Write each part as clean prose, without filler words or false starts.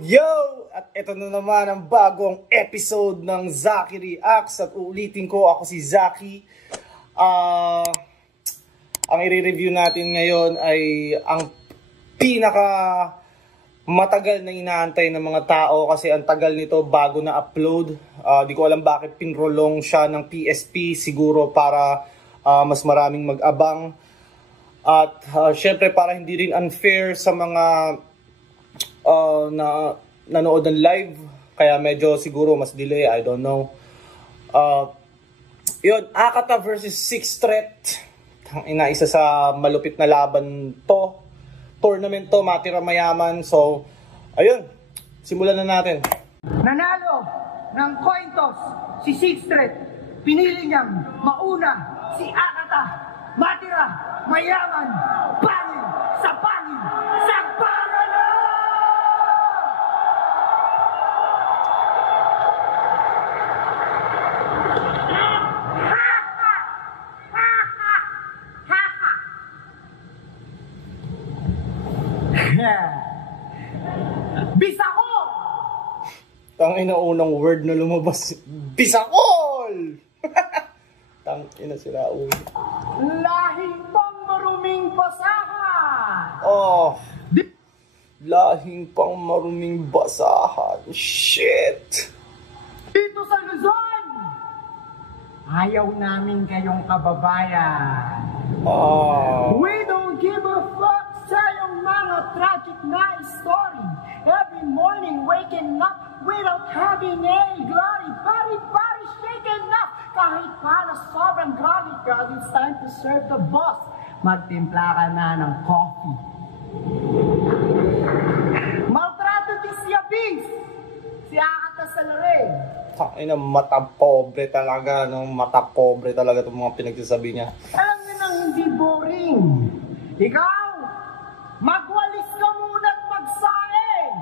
Yo! At ito na naman ang bagong episode ng Zaki Reacts. At uulitin ko, ako si Zaki. Ang i-review natin ngayon ay ang pinaka matagal na inaantay ng mga tao kasi ang tagal nito bago na upload. Di ko alam bakit pinrolong siya ng PSP, siguro para mas maraming mag-abang. At syempre para hindi rin unfair sa mga na nanood ng live, kaya medyo siguro mas delay, I don't know. Yun, Akata versus Sixth Threat. Isa sa malupit na laban to. Tournament to, matira mayaman. So, ayun, simulan na natin. Nanalo ng coin toss si Sixth Threat. Pinili niyang mauna si Akata. Matira, mayaman, pangin, sa pangin, sa pangin! Bisakol! Tangina, unang word na lumabas. Bisakol! Tangina sila ulo. Lahing pang maruming basahan! Oh. Lahing pang maruming basahan. Shit! Dito sa Luzon, ayaw namin kayong kababayan. We don't give a fuck sa yung mga tragic na story. Every morning waking up without having any glory. Body shaking up. Kahit pa na sobrang groggy, God, it's time to serve the boss. Magtimpla ka na ng coffee. Maltrato si Abis. Si Akata sa Lorraine. Tangina, mata pobre talaga. No? Mata pobre talaga itong mga pinagsasabi niya. Alam niyo nang hindi boring. Ikaw, magwalis ka muna at magsaing.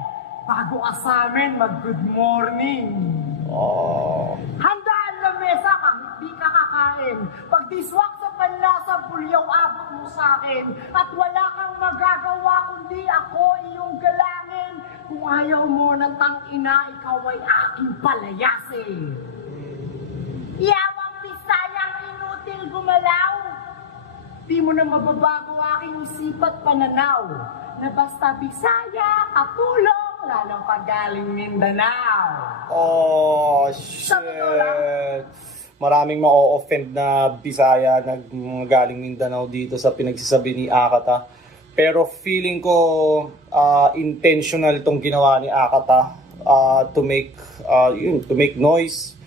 Bago ka sa amin, mag-good morning. Handaan na mesa kahit di ka kakain. Pag diswak sa panlasa, pulyaw abot mo sa akin. At wala kang magagawa kundi ako iyong galangin. Kung ayaw mo ng tangina, ikaw ay aking palayasin. Iyawang Bisayang inutil gumalaw. Di mo na mababago aking isipat pananaw. Na basta Bisaya, katulong, lalong pagaling Mindanao. Oh, shit. Maraming ma-offend na Bisaya na galing Mindanao dito sa pinagsasabi ni Akata. Pero feeling ko intentional itong ginawa ni Akata to make noise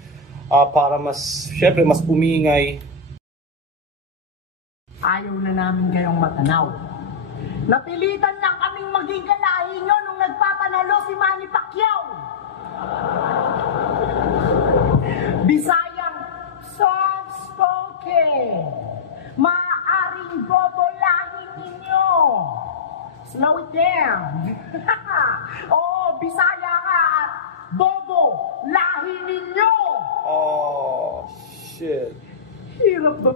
para mas, syempre, mas umingay. Ayaw na namin kayong matanaw. Napilitan lang kaming maging kalahi nyo nung nagpapanalo si Manny Pacquiao. Bisayang soft-spoken. Maaaring bobolahin ninyo. Slow it down. Oo, Bisaya ka at bobo, lahi ninyo. Oh, shit. Hirap ba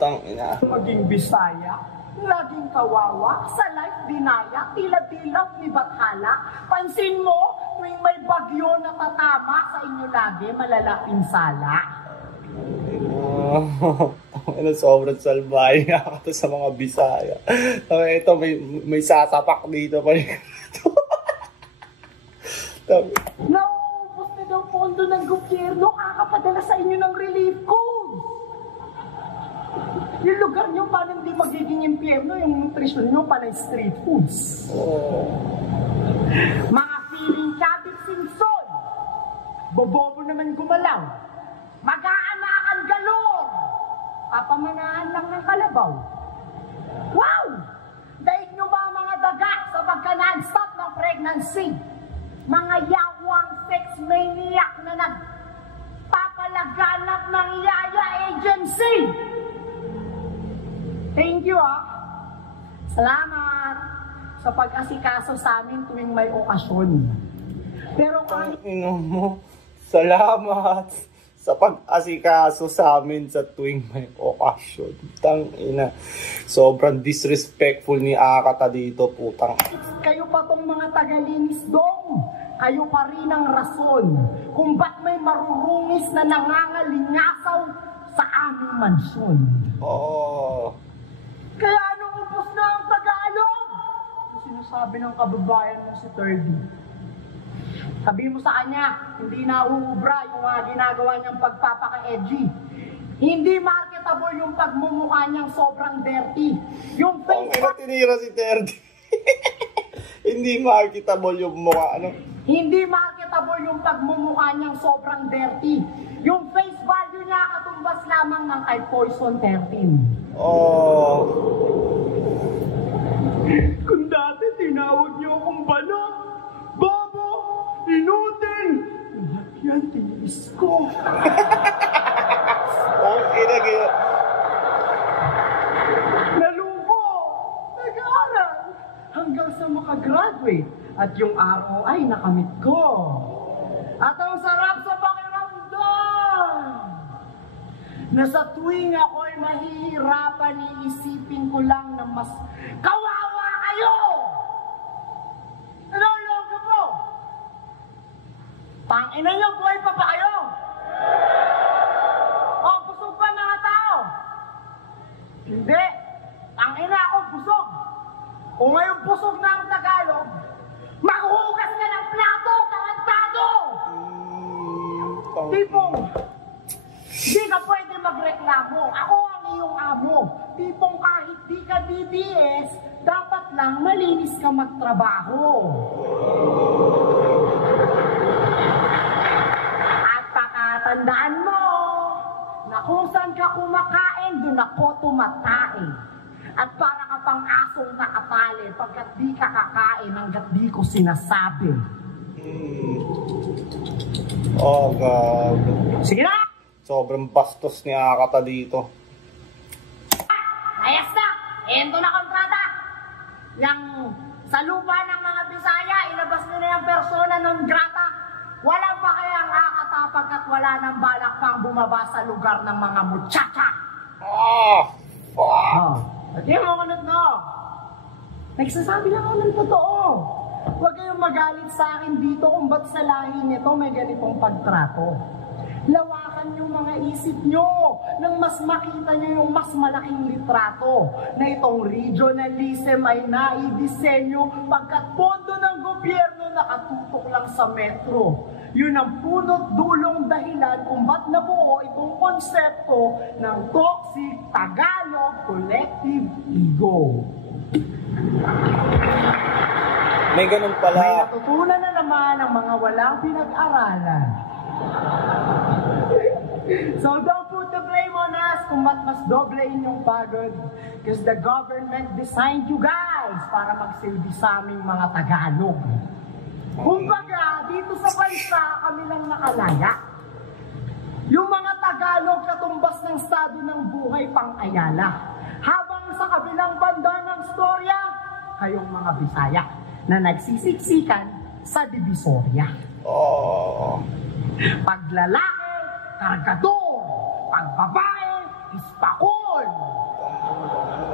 Tangina. maging Bisaya? Laging kawawa, sa life dinaya, tila-tila ni Bathala. Pansin mo, tuwing may bagyo na tatama sa inyo lagi, malala pinsala. Sobrang salbahe ako sa mga Bisaya. Ito, may sasapak dito pa rin. Nauubos na daw pondo ng gobyerno, kakapadala sa inyo ng relief code. Yung lugar nyo, paano hindi magiging impyerno, yung nutrition nyo, panay street foods. Mga feeling Chavez Simpson, bobobo naman gumalaw, mag-aanakan galor, papamanahan lang ng kalabaw. Wow! Daig nyo ba mga daga sa pagka-non-stop ng pregnancy? Mga yawang sex maniac na nagpapalaganap ng Yaya Agency! Thank you, Salamat sa pag-asikaso sa amin tuwing may okasyon. Pero mo, salamat sa pag-asikaso sa amin sa tuwing may okasyon. Tangina. Sobrang disrespectful ni Akata dito, putang. Kayo pa tong mga tagalinis dong. Kayo pa rin ang rason kung ba't may marurungis na nangangalingasaw sa aming mansyon. Oo. Kaya anong ubos na ang Tagalog? Sinasabi ng kababayan mo si Turdy. Sabi mo sa kanya, hindi na uubra yung ginagawa niyang pagpapaka-edgy. Hindi marketable yung pagmumukha niyang sobrang dirty. Yung face... Ang tinira si Terdy. Hindi marketable yung mukha, ano? Hindi marketable yung pagmumukha niyang sobrang dirty. Yung face value niya katumbas lamang ng kay Poison 13. Oh. Kung dati tinawag niyo akong bala, bobo, inutin, lahat yan tiniis ko. Ang kinagaya. Nalubo, nag-aaral, hanggang sa makagraduate, at yung araw ay nakamit ko. At ang sarap sa pakiramdam, na sa tuwing ako'y mahihirapan, iisipin ko lang na mas kawawa kayo! Naloloko po! Tangina niyo, buhay pa ba kayo? O, busog pa mga tao? Hindi. Tangina ako, busog. Kung ngayon busog na ang Tagalog, maghuhugas ka ng plato, tarantado! Tipong, hindi ka pwede magreklamo. Ako ang iyong amo. Tipong kahit di ka DDS, dapat lang malinis ka magtrabaho. At pakatandaan mo na kung saan ka kumakain, doon ako tumatae. At para ka pang asong nakatali pagkat di ka kakain hanggat di ko sinasabi. Oh, God. Sige na! Sobrang bastos ni Akata dito. Ayos na! Ento na kontrata! Yang sa lupa ng mga Bisaya, ilabas nila yung persona non grata. Wala pa kayang Akata pagkat wala nang balak pang bumaba sa lugar ng mga muchacha. Ah! Fuck! Oh. At yung mga kunot no, nagsasabi lang ako ng totoo. Huwag kayong magalit sa akin dito kung ba't sa lahi nito may ganitong pagtrato. Lawakan yung mga isip nyo nang mas makita nyo yung mas malaking litrato na itong regionalism ay naidisenyo pagkat pondo ng gobyerno nakatutok lang sa metro. Yun ang punot dulong dahilan kung ba't nabuo itong konsepto ng toxic Tagalog collective ego. May ganun May pala. natutunan na naman ang mga walang pinag-aralan. So don't put the blame on us kung mas doble inyong pagod because the government designed you guys para magsilbi sa aming mga Tagalog. Kumbaga, dito sa bansa kami lang nakalaya. Yung mga Tagalog katumbas ng estado ng buhay pang-Ayala. Habang sa kabilang banda ng storya, kayong mga Bisaya na nagsisiksikan sa Divisoria. Oh. Pag lalaki, kargador. Pag babae, ispakol.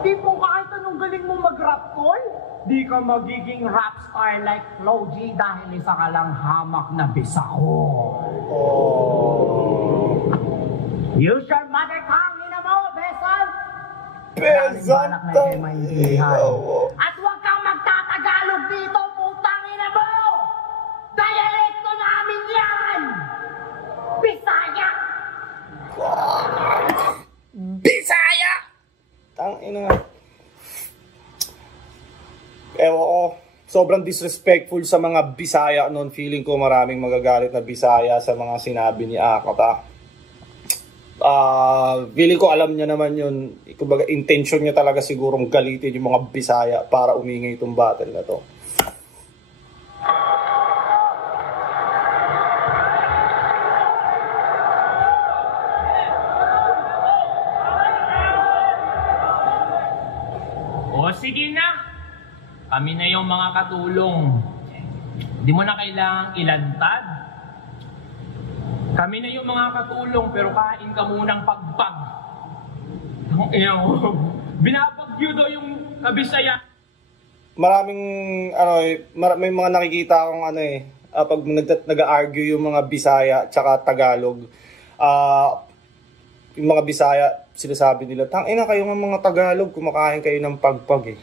Tipong kahit anong galing mo mag-rap call, di ka magiging rap star like Flo G dahil isa ka lang hamak na bisako. Oh. Use your mother tongue, ina mo, besan! Pesan At huwag kang magtatagalog dito, putang ina mo! Dialekto namin yan! Bisaya! Bisaya! Tangina. Ewan ko, sobrang disrespectful sa mga Bisaya noon. Feeling ko maraming magagalit na Bisaya sa mga sinabi ni Akata. Feeling ko alam niya naman yun. Kumbaga, intention niya talaga sigurong galitin yung mga Bisaya para umingay itong battle na to. O sige na, kami na yung mga katulong. Hindi mo na kailangang ilantad. Kami na yung mga katulong pero kain ka munang pagpag. Binabagyo daw yung Kabisaya. Maraming may mga nakikita akong pag nag-argue yung mga Bisaya tsaka Tagalog, yung mga Bisaya sinasabi nila, tangina kayo ng mga Tagalog, kumakain kayo ng pagpag eh.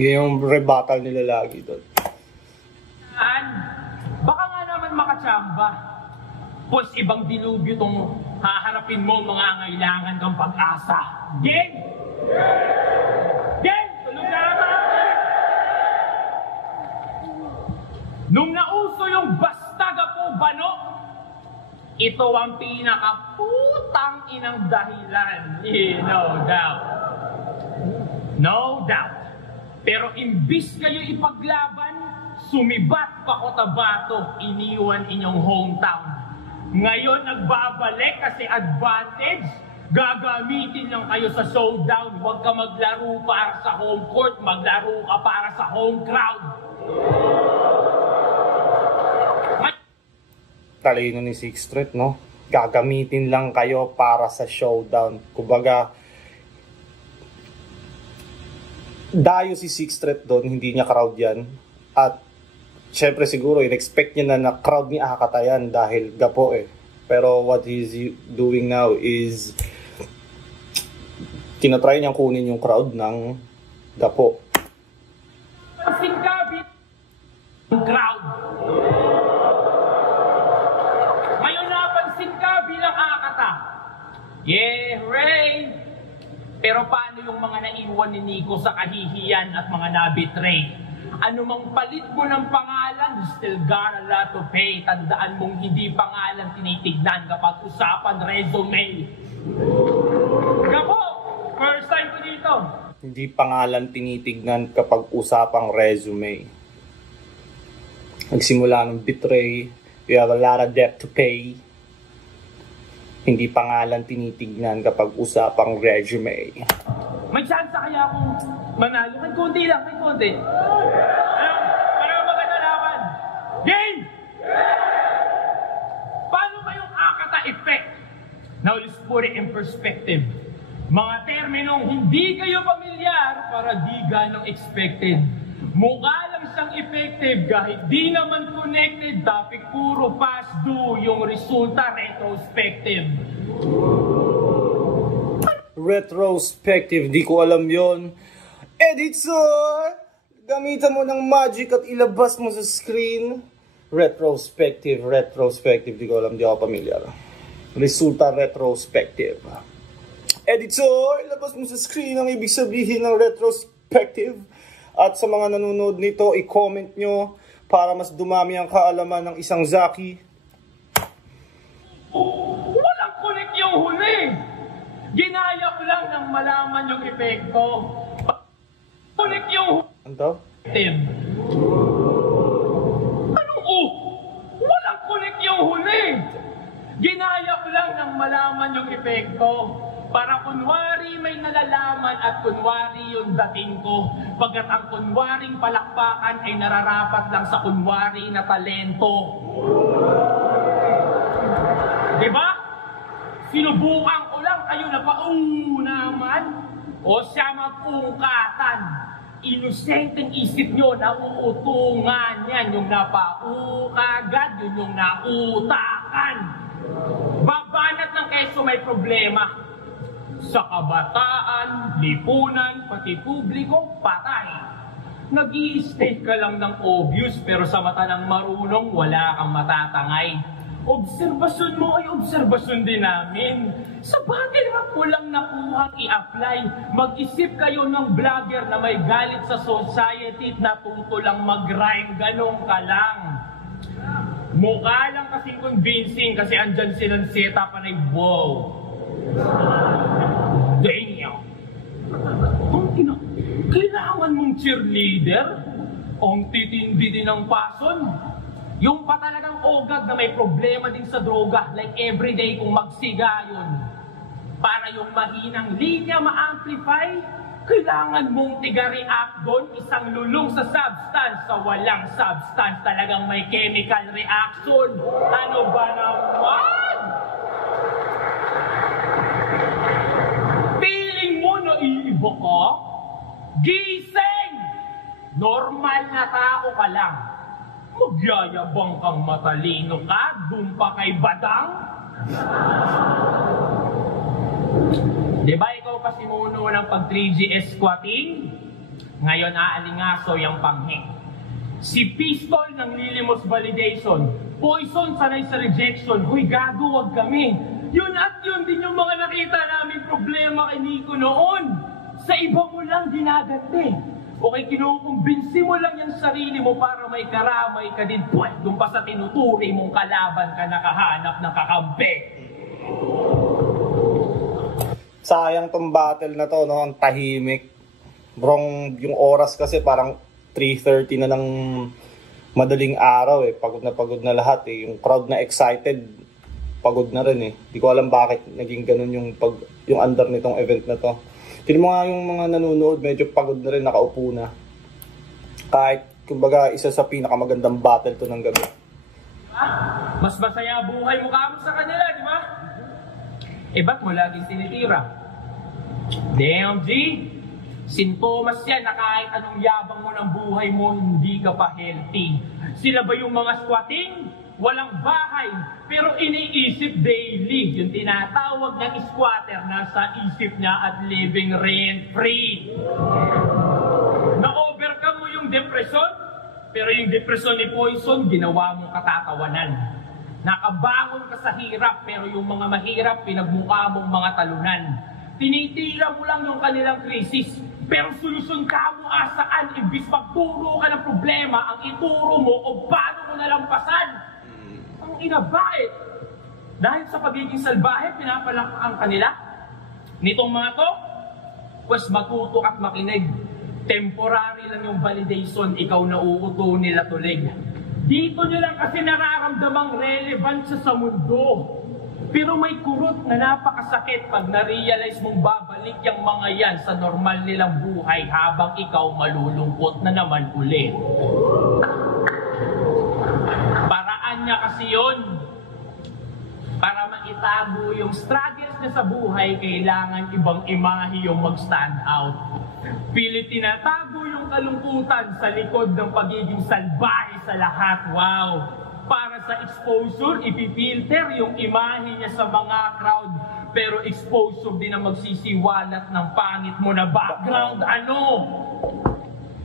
Yun yung rebuttal nila lagi doon. Baka nga naman makachamba. Pues ibang dilubyo tong haharapin mo mga ngailangan kang pag-asa. Gang! Gang! Tulog na naman! Nung nauso yung Bastaga po Bano, ito ang pinakaputang inang dahilan. No doubt. No doubt. Pero imbis kayo ipaglaban, sumibat pa Cotabato, iniwan inyong hometown. Ngayon nagbabalik kasi advantage, gagamitin lang kayo sa showdown. Huwag ka maglaro para sa home court, maglaro ka para sa home crowd. Talino ni Sixth Street, no? Gagamitin lang kayo para sa showdown. Kumbaga, dayo si Sixth Street doon, hindi niya crowd yan. At syempre siguro, in-expect niya na crowd ni Akata yan dahil gapo eh. Pero what he's doing now is tinatry niyang kunin yung crowd ng gapo. Singkabit ang crowd. Ngayon napansin ka bilang Akata. Yeah, Ray! Pero paano yung mga naiwan ni Nico sa kahihiyan at mga nabitray? Ano mang palit mo ng pangalan, you still got a lot to pay. Tandaan mong hindi pangalan tinitignan kapag usapan resume. Gapo! First time ko dito. Hindi pangalan tinitignan kapag usapang resume. Nagsimula ng betray, you have a lot of debt to pay. Hindi pangalan tinitignan kapag usapang resume. May chance kaya akong manalo? May konti lang, may konti. Para maganda laban. Game! Paano ba yung Akata effect? Now let's put it in perspective. Mga terminong hindi kayo pamilyar para di ganong expected. Mukha lang siyang effective kahit di naman connected, topic puro past due, yung resulta retrospective. Retrospective, di ko alam yon. Editor, gamitan mo ng magic at ilabas mo sa screen. Retrospective, di ko alam, di ako pamilyar. Resulta retrospective. Editor, ilabas mo sa screen ang ibig sabihin ng retrospective. At sa mga nanonood nito, i-comment nyo para mas dumami ang kaalaman ng isang Zaki. Walang connect yung huli. Ginaya ko lang nang malaman yung epekto. Connect yung huli. Ano? Anong walang connect yung huli. Ginaya ko lang nang malaman yung epekto. Para kunwari may nalalaman at kunwari yung dating ko. Pagkat ang kunwaring palakpakan ay nararapat lang sa kunwari na talento. Diba? Sinubukan ko lang kayo na naman. O siya mag-ungkatan. Inosenteng isip nyo na uutungan yan. Yung napaukagad, yun yung nautakan. Babanat ng keso may problema. Sa kabataan, lipunan, pati publiko, patay. Nag-i-state ka lang ng obvious pero sa mata ng marunong wala kang matatangay. Obserbasyon mo ay obserbasyon din namin. Sa bagay na walang nakuhang i-apply, mag-isip kayo ng vlogger na may galit sa society at natuto lang mag-rhyme, ganun ka lang. Mukha lang kasing convincing kasi andyan silang setup na wow. Damn! Kailangan mong cheerleader? Ang titindi din ng pason. Yung pa talagang ogag na may problema din sa droga, like everyday kung magsiga yun. Para yung mahinang linya ma-amplify, Kailangan mong tiga-react doon, isang lulong sa substance sa walang substance. Talagang may chemical reaction. Ano ba naman? Feeling mo na iiba ka? Gising! Normal na tao ka lang. Magyayabang kang matalino ka, dun pa kay Badang? Di ba ikaw pa simuno ng pag 3GS squatting? Ngayon aalingaso yung panghe. Si Pistol ng Lilimos Validation, Poison sanay sa rejection, huy gago wag kami. Yun at yun din yung mga nakita namin problema kay Nico noon. Sa iba mo lang ginaganti. O kay kinukumbinsi mo lang yung sarili mo para may karamay ka din. Puwet, doon pa sa tinuturi mong kalaban ka nakahanap ng kakampi. Sayang tong battle na to, no? Ang tahimik. Brong, yung oras kasi parang 3:30 na ng madaling araw eh. Pagod na lahat eh. Yung crowd na excited, pagod na rin eh. Di ko alam bakit naging ganun yung under nitong event na to. Tignan mo nga yung mga nanonood, medyo pagod na rin, nakaupo na. Kahit, kumbaga, isa sa pinakamagandang battle to ng gabi. Mas masaya buhay mo kamo sa kanila, di ba? Eh, ba't mo laging sinitira? Damn, G! Sintomas yan na kahit anong yabang mo ng buhay mo, hindi ka pa healthy. Sila ba yung mga squatting? Walang bahay, pero iniisip daily. Yung tinatawag ng squatter, nasa isip niya at living rent-free. Na-overcome mo yung depression, pero yung depression ni Poison, ginawa mong katatawanan. Nakabangon ka sa hirap, pero yung mga mahirap, pinagmukha mong mga talunan. Tinitira mo lang yung kanilang krisis, pero solusyon ka mo asaan, imbis magturo ka ng problema, ang ituro mo o paano mo nalampasan. Ang inabait. Dahil sa pagiging salbahe, pinapalakpakan kanila. Nitong mga to, pues matuto at makinig. Temporary lang yung validation, ikaw na uuto nila tulig. Dito nyo lang kasi nararamdamang relevant sa mundo. Pero may kurot na napakasakit pag na-realize mong babalik yung mga yan sa normal nilang buhay habang ikaw malulungkot na naman ulit. Paraan niya kasi yun. Para maitago yung struggles niya sa buhay, kailangan ibang imahe yung mag-stand out. Pilit tinatago yung kalungkutan sa likod ng pagiging salbahe sa lahat. Wow! Para sa exposure, ipipilter yung imahe niya sa mga crowd. Pero exposure din ang magsisiwalat ng pangit mo na background. Ano?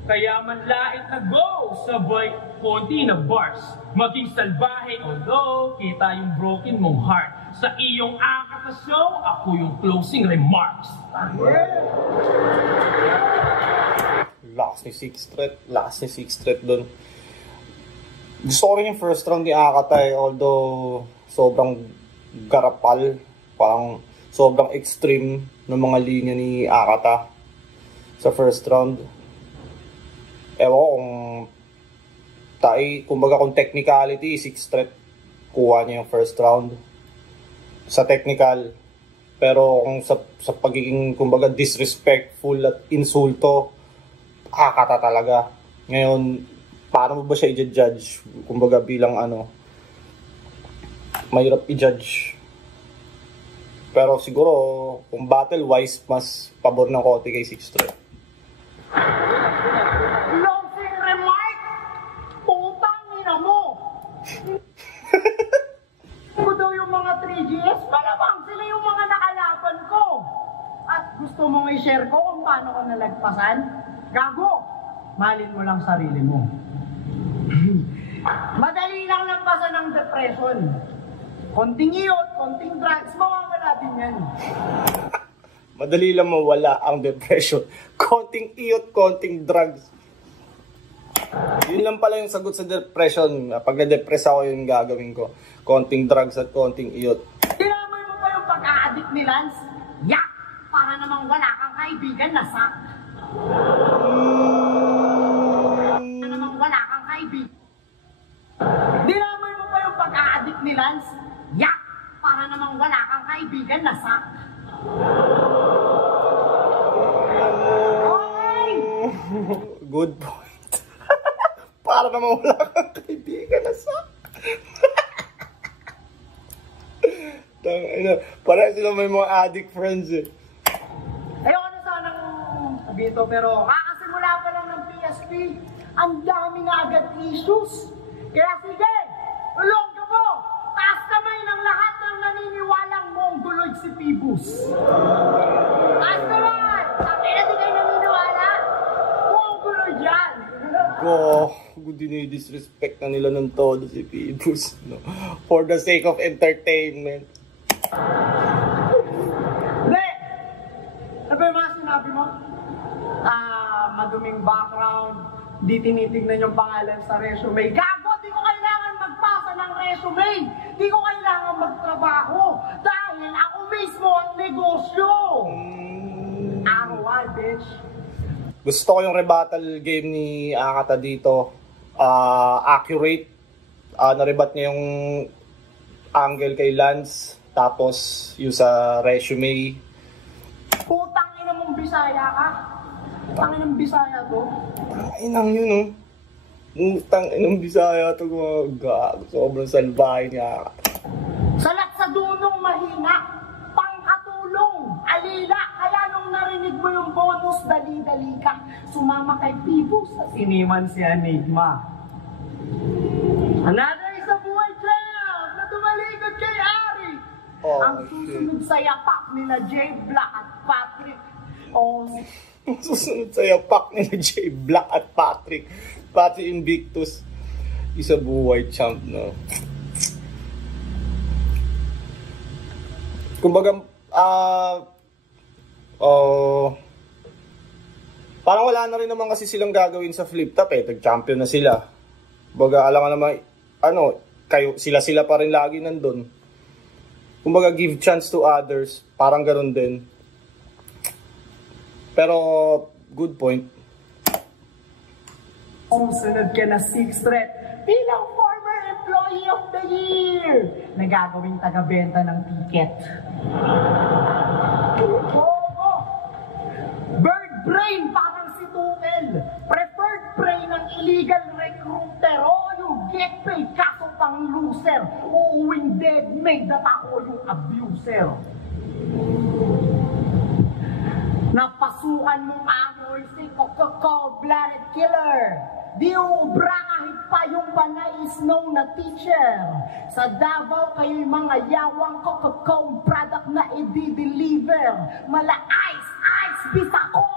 Kaya manlait na go, sabay konti na bars. Maging salbahe, although kita yung broken mong heart. Sa iyong Akata show, ako yung closing remarks. Lakas ni Sixth Threat doon. Gusto ko rin yung first round ni Akata eh, although sobrang garapal, parang sobrang extreme ng mga linya ni Akata sa first round. Ewan ko kung technicality, Sixth Threat kuha niya yung first round sa technical. Pero kung sa pagiging kumbaga disrespectful at insulto, Akata talaga. Ngayon, paano mo ba siya i-judge? Kumbaga bilang mahirap i-judge. Pero siguro, kung battle-wise, mas pabor ng konti kay Sixth Threat. Closing remark! Putang ina mo! Ko daw yung mga 3GS, malamang sila yung mga nakalaban ko. At gusto mong i-share ko kung paano ko nalagpasan? Gago! Malin mo lang sarili mo. Madali lang lampasan ng depression. Konting iyot, konting drugs, mawawala din yan. Madali lang mawala ang depression. Konting iyot, konting drugs. Yun lang pala yung sagot sa depression. Pag na-depress ako, yung gagawin ko. Konting drugs at konting iyot. Tinamoy mo pa yung pag-a-addict ni Lance? Yak! Para namang wala kang kaibigan na sak. Para namang wala kang kaibigan. Tinamoy mo pa yung pag-a-addict ni Lance? Yak! Para namang wala kang kaibigan na sak. Good point. Para naman wala kang kaibigan na sa... Parang sila may mga addict friends eh. Ayoko na sanang sabihin to, pero kakasimula pa lang ng PSP, ang dami na agad issues. Kaya sige, ulong ka mo, taas kamay ng lahat ng naniniwalang mongoloid si Phoebus. Taas kamay! Sabi na di kayo naniniwala? Mongoloid yan! Dinidisrespect na nila ng todo si Phoebus, no? For the sake of entertainment. Hindi! Ano ba yung mga sinabi mo? Maduming background, di tinitignan yung pangalan sa resume. Gago! Di ko kailangan magpasa ng resume! Di ko kailangan magtrabaho! Dahil ako mismo ang negosyo! ROI, bitch! Gusto ko yung rebuttal game ni Akata dito. Accurate. Narebat niya yung angle kay Lance. Tapos yung sa resume. Putang ina mong Bisaya ka? Putang ina mong Bisaya to? Inang yun, oh. Putang inang Bisaya to. Gago. Sobrang salbahe niya. Salat sa dunong mahina, pangkatulong, alila. Kaya nung narinig mo yung bonus, dali-dali ka. Sumama kay Phoebus sa siniman si Enigma. Another isa buhay champ na tumalikod kay Ari. Oh, ang susunod sa yapak nila Jay Black at Patrick. Susunod sa yapak nila Jay Black at Patrick. Pati Invictus. Isa buhay champ, no? Kumbaga, parang wala na rin naman kasi silang gagawin sa flip top eh. Tag-champion na sila. Kumbaga, alam nga naman, sila pa rin lagi nandun. Kumbaga, give chance to others. Parang ganun din. Pero, good point. Susunod ka na 6th threat bilang former employee of the year na gagawing taga-benta ng ticket. Bird brain parang si Tuchel. Preferred prey ng illegal recruiter. Yung get paid kaso pang loser. Uuwing dead made at ako yung abuser. Napasukan mong amoy si cold-blooded killer. Di ubra kahit pa yung panay snow na teacher. Sa Davao kayo'y mga yawang cold product na i-deliver. Mala ice bisa ko.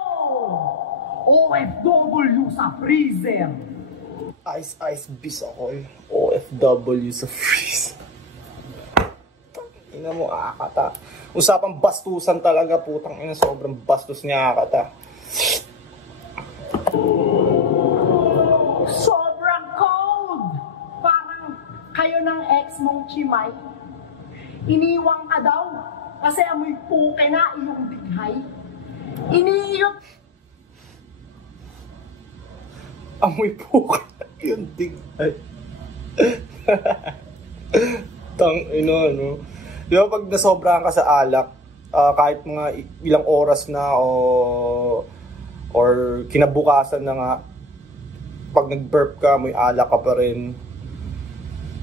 OFW sa freezer. Ice bis ako eh. OFW sa freezer. Ina mo, Akata. Usapang bastusan talaga, putang ina. Sobrang bastos niya, Akata. Sobrang cold! Parang kayo ng ex mong Chimay. Iniwang ka daw kasi amoy puke na iyong dighay. Iniiyot. Amoy puke na iyong dighay. Tang ina, no? Di ba pag nasobrahan ka sa alak, kahit mga ilang oras na or kinabukasan na nga, pag nag-burp ka, may alak ka pa rin.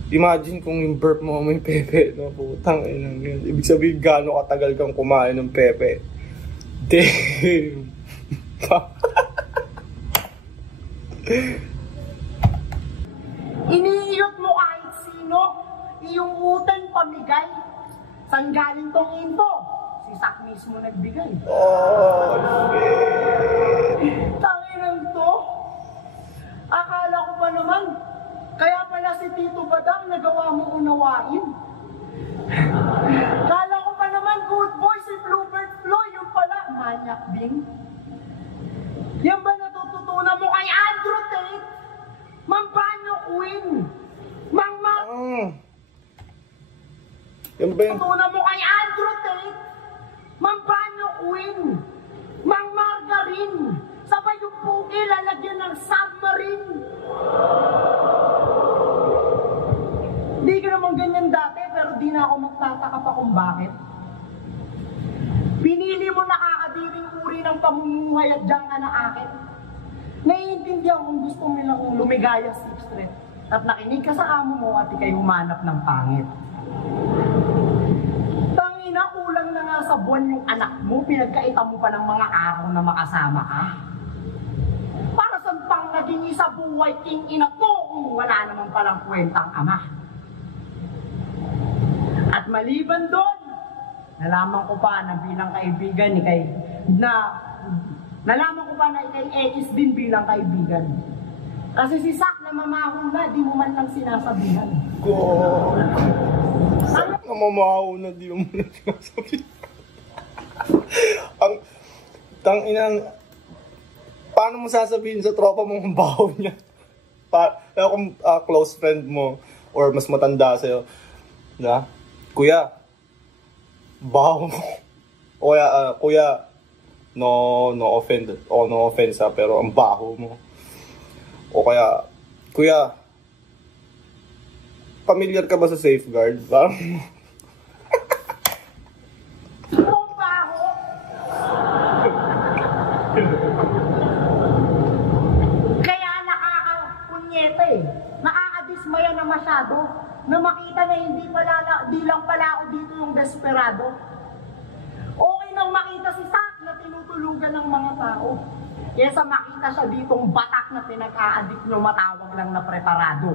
Imagine kung yung burp mo may pepe, no? Putang ina yun. Ibig sabihin, gaano katagal kang kumain ng pepe. Damn! Iniiyot mo kahit sino, iyong utang pamigay. Saan galing tong info? Si Sak mismo nagbigay. Oh, shit! Tanginang to? Akala ko pa naman, kaya pala si Tito Badang nagawa mo unawain. Kala ko pa naman, good boy si Bluebird Floy, yung pala, manyak ding. Yan ba natututunan mo kay Andrew Tate? Mambanyo Queen? Yan ba yun? Natutunan mo kay Andrew Tate? Mambanyo Queen? Mang Margarine? Sabay yung pugi lalagyan ng submarine? Hindi ka naman ganyan dati, pero di na ako magtataka pa kung bakit. Pinili mo nakakadiring uri ng pamumuhay at diyan ka na akin. Naiintindihan kung gusto nilang lumigaya sa stress at nakinig ka sa amo mo at ikay humanap ng pangit. Tangina, kulang na nga sa buwan yung anak mo, pinagkaita mo pa ng mga araw na makasama ka. Para saan pang naging isa buhay king ina to kung wala naman palang kwentang ama. At maliban doon, nalaman ko pa na bilang kaibigan ni kay nalaman ko pa na ikay X din bilang kaibigan. Kasi si Sak na mamahon na, di mo man lang sinasabihan. Sak na mamahon na, di mo man lang sinasabihan. Tanginang, paano mo sasabihin sa tropa mo ang baho niya? Kung close friend mo or mas matanda sa'yo, na, kuya, baho mo. O kuya, no offense ha, pero ang baho mo. O kaya, kuya, familiar ka ba sa safeguard? Parang ang baho! Kaya nakakapunyete eh. Nakakadismaya na masyado na makita na di lang pala ako dito yung desperado. Okay nang makita si Sak na tinutulugan ng mga tao. Kesa makita siya ditong batak na pinag-a-addict nyo, matawag lang na preparado.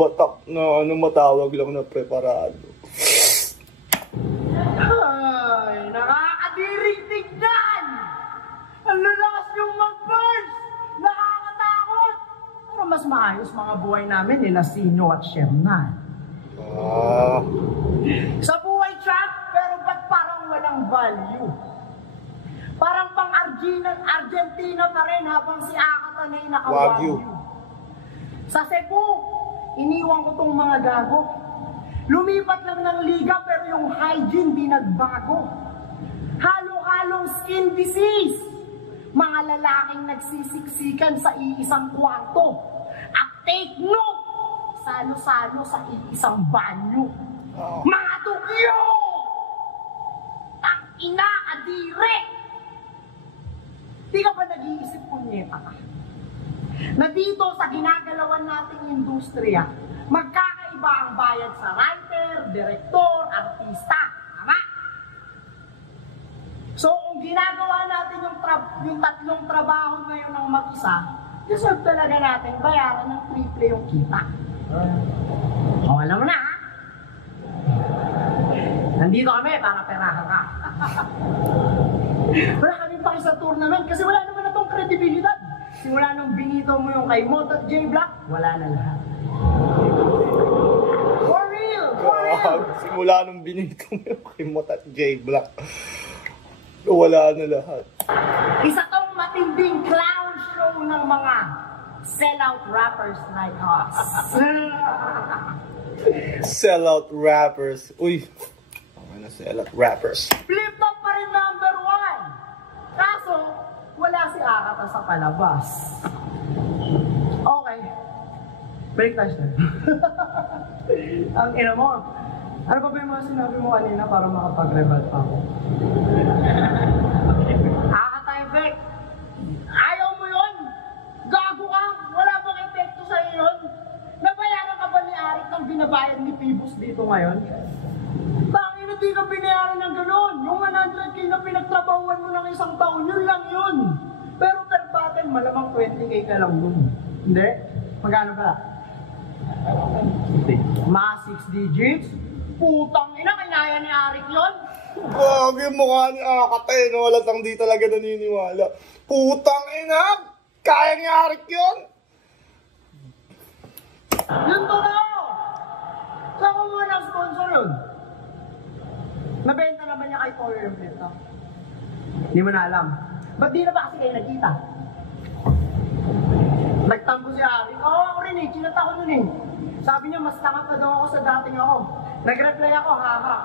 batak na matawag lang na preparado. Ay, nakakadiring tignan! Ang lalakas yung mag-burst! Nakakatakot! Pero mas maayos mga buhay namin nila Sino at Shernan. Sa buhay chat, pero ba't parang walang value? Parang pang Argentina pa rin habang si Akata na yung naka-Wagyu. Sa Cebu, iniwan ko tong mga gago. Lumipat lang ng liga pero yung hygiene di nagbago. Halo-halong skin disease. Mga lalaking nagsisiksikan sa iisang kwarto. At take note, salo-salo sa iisang banyo. Mga tukyo! Ang ina, adire! Di ka ba nag-iisip punyeta ka? Na dito sa ginagalawan nating industriya, magkakaiba ang bayad sa writer, direktor, artista. Tama? So kung ginagawa natin yung tatlong trabaho ngayon ng mag-isa, deserve talaga natin bayaran ng triple yung kita. O, alam mo na ha? Nandito kami para perahan ka. Wala kami pa sa tournament kasi wala naman na tong kredibilidad. Simula nung binito mo yung kay Motot J Black, wala na lahat. For real! For real! Simula nung binito mo yung kay Motot J Black, wala na lahat. Isa tong matinding clown show ng mga sellout rappers like us. Sellout rappers. Uy, ano sellout rappers? Flip-top pa rin number 1. Kaso, wala si Akata sa palabas. Okay. Break tayo siya. Ang ina mo. Ano pa ba yung mga sinabi mo kanina para makapag-rebut pa ako? Akata effect. Ayaw mo yun? Gago ka? Wala bang epekto sa'yo yun? Nabayaran ka ba ni Arik ng binabayad ni Pibus dito ngayon? Tangin na di ka binayaran ng gano'n. Yung 100k na pinagtrabahuan mo ng isang taon, yun lang yun. Pero per battle, malamang 20k ka lang yun. Hindi? Magkano ka? Mga 6 digits? Putang ina, kinaya ni Arik yun? Gagi yung mukha ni Akate, no? Halatang di talaga naniniwala. Putang ina! Kaya ni Arik yun? Yun to na! Saan ko muna ang sponsor yun? Nabenta naman niya kay Power yung benta. Hindi mo na alam. Ba't di na ba kasi kayo nagkita? Nagtampo si Ari. Oo, ako rin eh. Chinata ko nun eh. Sabi niya, mas tangat na daw ako sa dating ako. Nag-reply ako, haha.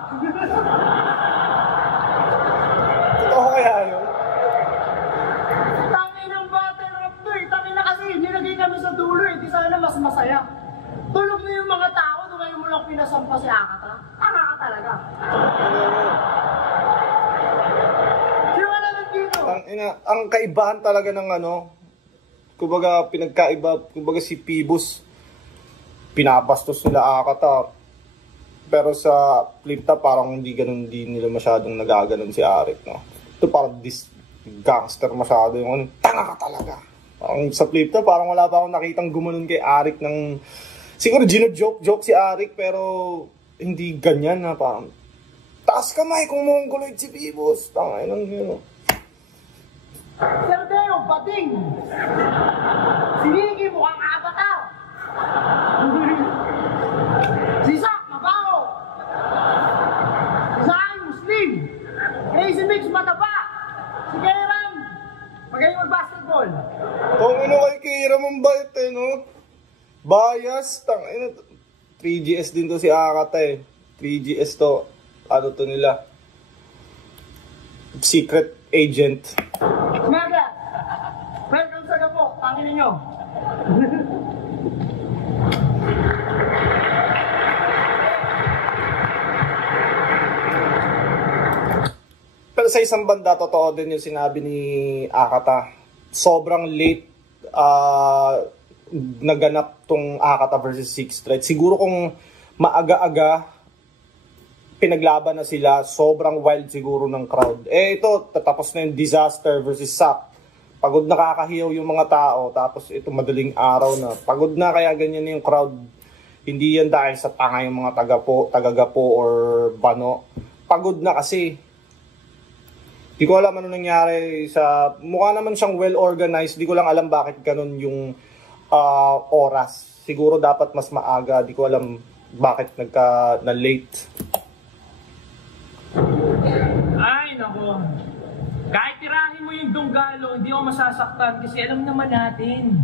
Totoo kaya yun? Tangin ng battle rap to eh. Tangin na kasi, nilagay kami sa dulo eh. Di sana mas masaya. Tulog na yung mga tao, doon ngayon mo lang pinasampa si Akata. Tanga ka talaga. Simula na nga, ang kaibahan talaga ng ano, kumbaga pinagkaiba, kumbaga si Phoebus, pinapastos nila Akata. Pero sa flip top, parang hindi ganun, hindi nila masyadong nagaganon si Arik, no? Ito parang gangster masyado yung ano, tanga ka talaga. Parang sa flip top, parang wala pa akong nakitang gumanon kay Arik ng, siguro gino-joke si Arik, pero hindi ganyan na parang, taas kamay kung mongoloid si Phoebus. Tangay nang yun. Serdeo, Bading! Sinigi mo ang avatar! Si Sak, mabaho! Si Sain, Muslim! Crazy Mix, mataba! Si Kairam, magaling mag-basketball! Kung ano kay Kairam ang bait eh, no? Bias, tangay na. 3GS din to si Akata eh. 3GS to, ano to nila? Secret agent. Maga! Welcome sa gapo, tangin ninyo! Pero sa isang banda, totoo din yung sinabi ni Akata. Sobrang late naganap tong Akata versus Sixth Street. Siguro kung maaga-aga, pinaglaban na sila, sobrang wild siguro ng crowd. Eh ito, tatapos na yung Disaster versus Sak. Pagod na kakahiyaw yung mga tao, tapos ito madaling araw na. Pagod na, kaya ganyan yung crowd. Hindi yan dahil sa tanga yung mga tagagapo or bano. Pagod na kasi. Di ko alam ano nangyari sa, mukha naman siyang well organized. Di ko lang alam bakit ganun yung oras. Siguro dapat mas maaga. Di ko alam bakit na late. Ay, nako. Kahit tirahin mo yung Donggalo, hindi ako masasaktan kasi alam naman natin.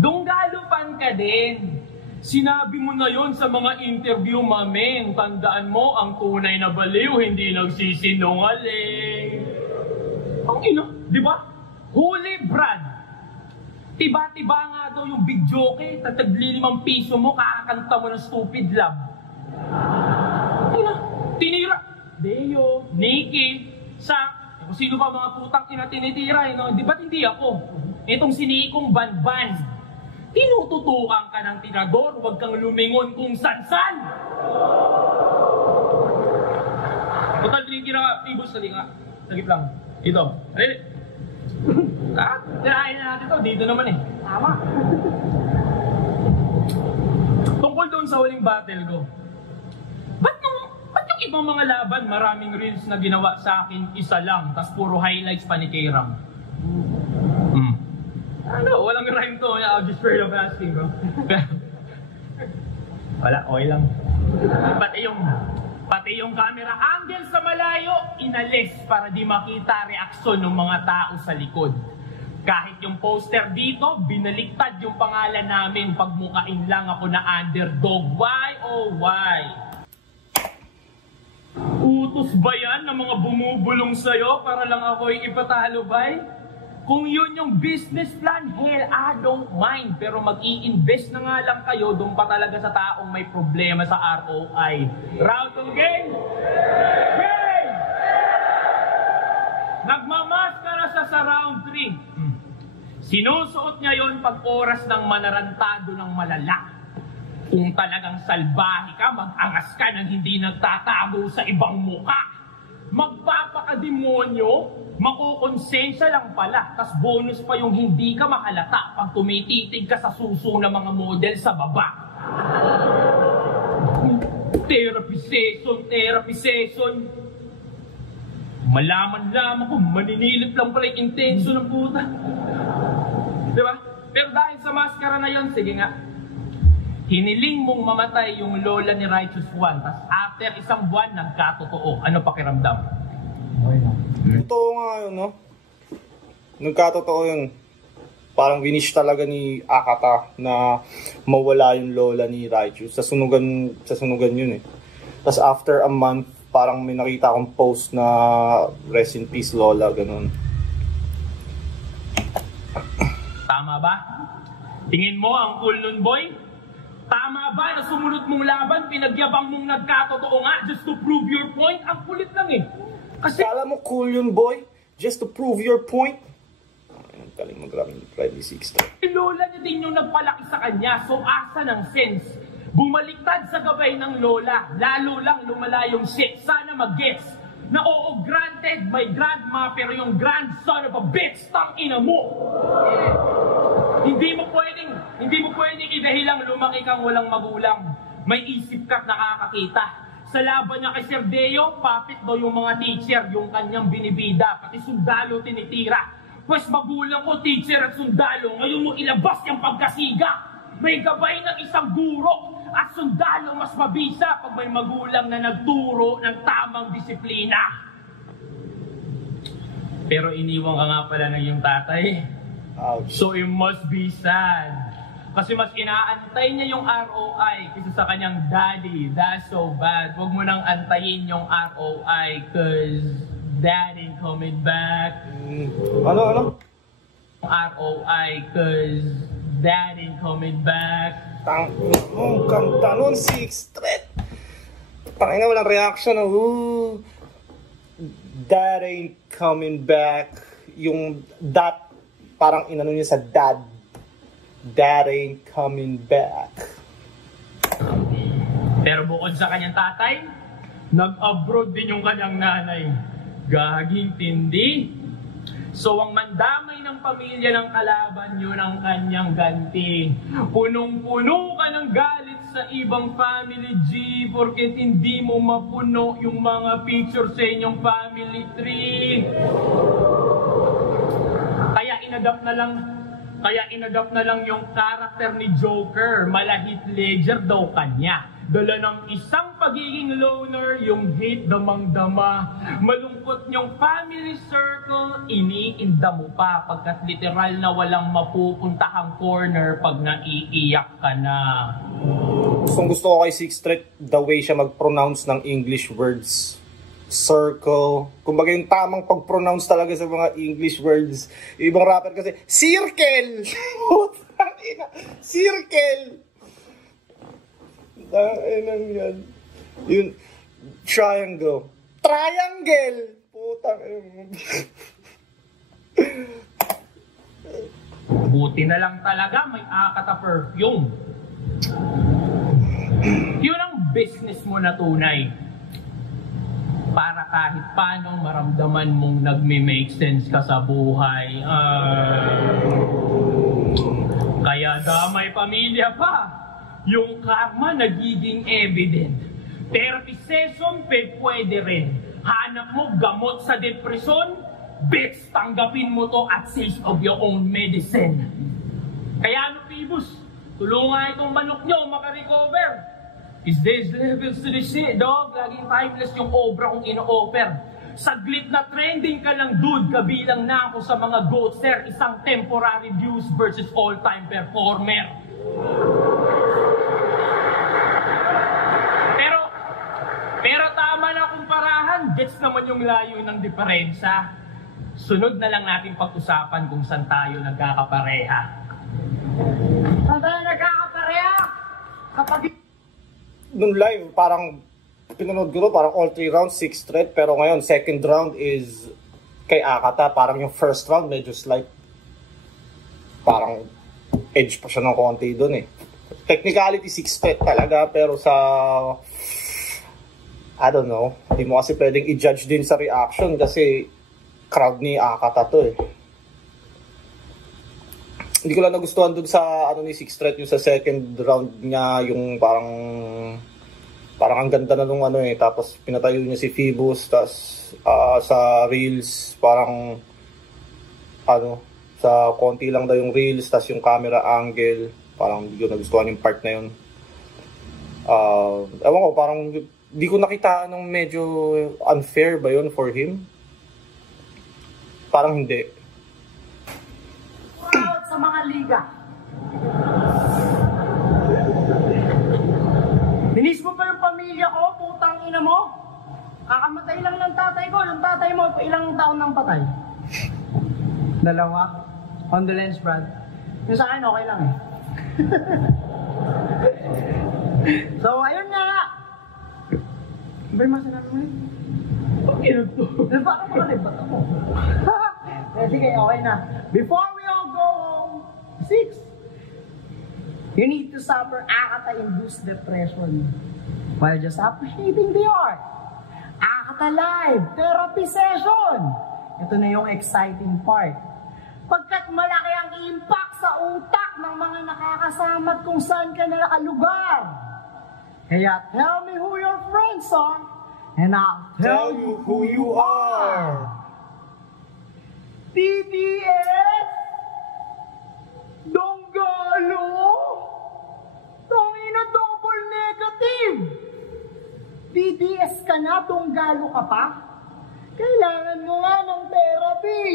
Donggalo fan ka din. Sinabi mo na yon sa mga interview, mameng. Tandaan mo, ang tunay na baliw, hindi nagsisinungaling. Ang ino, di ba? Holy Brad. Tiba-tiba nga daw yung big joke, tatagli 5 piso mo, kakakanta mo ng Stupid Love. Ina, tinira. Deo, Nikki, Sak, kung sino ba mga putang tinitira, no? Di ba't hindi ako? Itong sinikong banban. Tinututukan ka ng tinador, huwag kang lumingon kung san-san. Total, tinitira ka, Phoebus, sali nga. Sagip lang. Ito, alin. Tirahin na natin ito, dito naman eh. Tama. Tungkol doon sa huling battle ko. Ba't yung ibang mga laban, maraming reels na ginawa sa akin, isa lang, tas puro highlights pa ni Kairam. Ano, walang rhyme to, I'll just straight up asking, bro. Wala, okay lang. Pati yung camera angle sa malayo, inalis para di makita reaksyon ng mga tao sa likod. Kahit yung poster dito, binaliktad yung pangalan namin, pagmukain lang ako na underdog. Why, oh why? Utos ba yan ng mga bumubulong sa'yo para lang ako'y ipatalo, bay? Kung yun yung business plan, hell, I don't mind. Pero mag-i-invest na nga lang kayo doon pa talaga sa taong may problema sa ROI. Round to game! Game! Nagmamaskara siya sa round 3. Sinusuot niya yon pag oras ng manarantado ng malala. Kung talagang salbahe ka, mag-angas ka nang hindi nagtatago sa ibang muka. Magpapakademonyo, makukonsensya lang pala. Tas bonus pa yung hindi ka makalata pag tumititig ka sa suso ng mga model sa baba. Therapy session. Malaman lamang kung maninilip lang pala yung intention ng puta. Diba? Pero dahil sa maskara na yon, sige nga. Hiniling mong mamatay yung lola ni Righteous One, tas after 1 buwan, nagkatotoo. Ano pakiramdam? Totoo nga yun, no? Nagkatotoo yun. Parang winish talaga ni Akata na mawala yung lola ni Righteous. Sa sunugan yun eh. Tas after a month, parang may nakita akong post na rest in peace lola, ganun. Tama ba? Tingin mo ang cool nun, boy? Tama ba na sumunod mong laban, pinagyabang mong nagkatotoo nga just to prove your point? Ang kulit lang eh. Kasi kala mo cool yun, boy? Just to prove your point? Galing mag-ready 6'3". Lola niya din yung nagpalaki sa kanya, so asa ng sense. Bumaliktad sa gabay ng lola, lalo lang lumala yung shit. Sana mag-gets na oo, granted, may grandma, pero yung grandson of a bitch, tang ina mo. Hindi mo pwedeng idahilang lumaki kang walang magulang. May isip ka't nakakakita. Sa laban niya kay Sir Deo, papit daw yung mga teacher, yung kanyang binibida, pati sundalo tinitira. Pues magulang ko, teacher at sundalo, ngayon mo ilabas yung pagkasiga. May gabay ng isang guro at sundalo mas mabisa pag may magulang na nagturo ng tamang disiplina. Pero iniwan ka nga pala ng iyong tatay. Ouch. So it must be sad. Kasi mas inaantay niya yung ROI kaysa sa kanyang daddy. That's so bad. Huwag mo nang antayin yung ROI cause dad ain't coming back. Ano? ROI cause dad ain't coming back. Kanta nun, 6'3". Tangina, walang reaction. Dad ain't coming back. Yung that, parang inano niya sa dad. Dad ain't coming back. Pero bukod sa kanyang tatay, nag-abroad din yung kanyang nanay. Gaging tindi. So ang mandamay ng pamilya ng kalaban yun ang kanyang ganti. Punong-puno ka ng galit sa ibang family G porket hindi mo mapuno yung mga picture sa inyong family tree. Kaya inadapt na lang yung karakter ni Joker. Malahit ledger daw kanya. Dala ng isang pagiging loner, yung hate damang-dama. Malungkot yung family circle, iniinda mo pa pagkat literal na walang mapupuntahang corner pag naiiyak ka na. Gusto ko kay 6'3", the way siya mag-pronounce ng English words. Circle. Kumbaga yung tamang pag-pronounce talaga sa mga English words. Yung ibang rapper kasi, circle! Circle! Yan. Yun, triangle. Triangle! Putang Buti na lang talaga may Akata perfume. Yun ang business mo na tunay. Para kahit paano maramdaman mong nagme-make sense ka sa buhay. Kaya damay pamilya pa. Yung karma nagiging evident. Therapy session pwede rin. Hanap mo gamot sa depresyon, bitch, tanggapin mo to at taste of your own medicine. Kaya ano, Phoebus, tulungan itong manok nyo makarecover. Is there's levels to this shit, dog. Laging timeless yung obra kong ino-offer. Saglit na trending ka lang, dude. Kabilang na ako sa mga goatser. Isang temporary views versus all-time performer. Pero tama na kumparahan. Gets naman yung layo ng diferensya. Sunod na lang natin pag-usapan kung saan tayo nagkakapareha. Saan tayo nagkakapareha? Kapag nung live, parang pinanood ko parang all 3 rounds, 6'3", pero ngayon, second round is kay Akata. Parang yung first round, medyo slight. Parang edge pa siya ng konti doon eh. Technicality, 6'3" talaga, pero sa I don't know, hindi mo kasi pwedeng i-judge din sa reaction kasi crowd ni Akata to eh. Hindi ko lang nagustuhan dun sa ano ni 6'3", yung sa second round niya, yung parang ang ganda na nung ano eh, tapos pinatayo niya si Phoebus, tapos sa reels parang ano, sa konti lang daw yung reels, tapos yung camera angle, parang hindi ko nagustuhan yung part na yun. Ewan ko, parang di ko nakita ng medyo unfair ba yun for him? Parang hindi. out sa mga liga. Ninis mo pa yung pamilya ko, putang ina mo? Kakamatay lang ng tatay ko. Yung tatay mo, ilang taon nang patay? 2. Condolence, Brad. Yung sa akin, okay lang eh. So, ayun nga. Ba yung masanabi mo yun? Okay na to. Bakit makalibat ako? Sige, okay na. Before we 6. You need to suffer Akata-induced depression while just appreciating the art. Akata Live Therapy Session. Ito na yung exciting part. Pagkat malaki ang impact sa utak ng mga nakakasama at kung saan ka na nakalugar. Kaya tell me who your friends are and I'll tell you who you are. TDS? Donggalo? Tangina double negative. TDS ka na, donggalo ka pa? Kailangan mo nga ng therapy.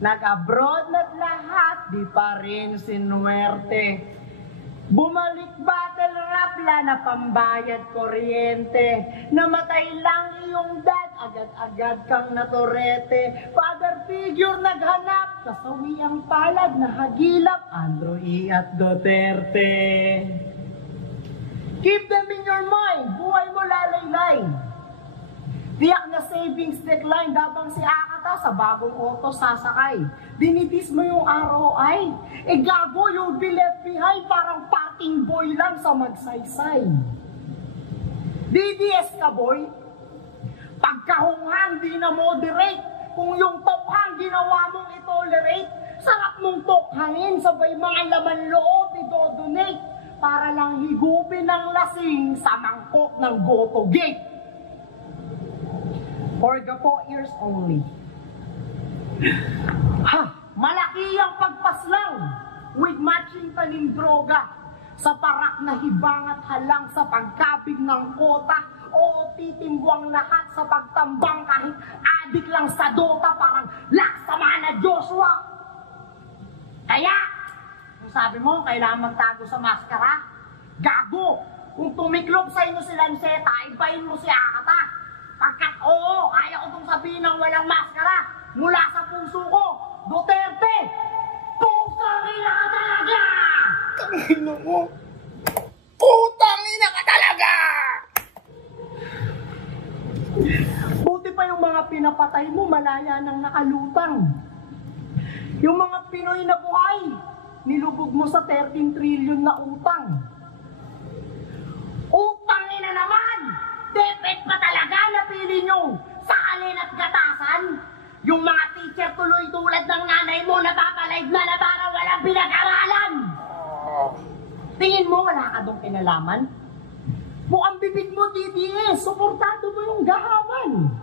Nag-abroad na't lahat, di pa rin sinuwerte. Bumalik battle rap, na pambayad kuryente. Namatay lang iyong dad, agad-agad kang naturete. Father figure naghanap, kasawi ang palad na hagilap, Andrew E. at Duterte. Keep them in your mind, buhay mo lalaylay. Tiyak na savings decline dabang si Akata sa bagong auto sasakay. Dinitis mo yung ROI. E gago, you'll be left behind parang pating boy lang sa magsaysay. DDS ka boy? Pagkahunghang di na moderate. Kung yung tokhang ginawa mong itolerate, sarap mong tokhangin sabay mga laman loob idodonate para lang higupin ng lasing sa mangkok ng Goto Gate. For the 4 years only. Ha! Malaki ang pagpaslang with matching tanim droga sa parak na hibang at halang sa pagkabig ng kota o titimbwang lahat sa pagtambang kahit adik lang sa Dota parang laksama na Joshua. Kaya, kung sabi mo, kailangan magtago sa maskara, gago! Kung tumiklop sa inyo si Lanceta, ibahin mo si Akata. Pagkat oo, kaya ko itong sabihin ng walang maskara mula sa puso ko, Duterte, putang ina ka talaga! Tangina mo! Putang ina ka talaga! Buti pa yung mga pinapatay mo, malaya nang nakalutang. Yung mga Pinoy na buhay, nilubog mo sa 13 trillion na utang. Utang ina naman! Depet pa talaga napili nyo sa alin at gatasan. Yung mga teacher tuloy tulad ng nanay mo napapalive na para walang pinag-aralan. Tingin mo wala ka doon kinalaman? Mukhang bibig mo, DDS, suportado mo yung gahaman.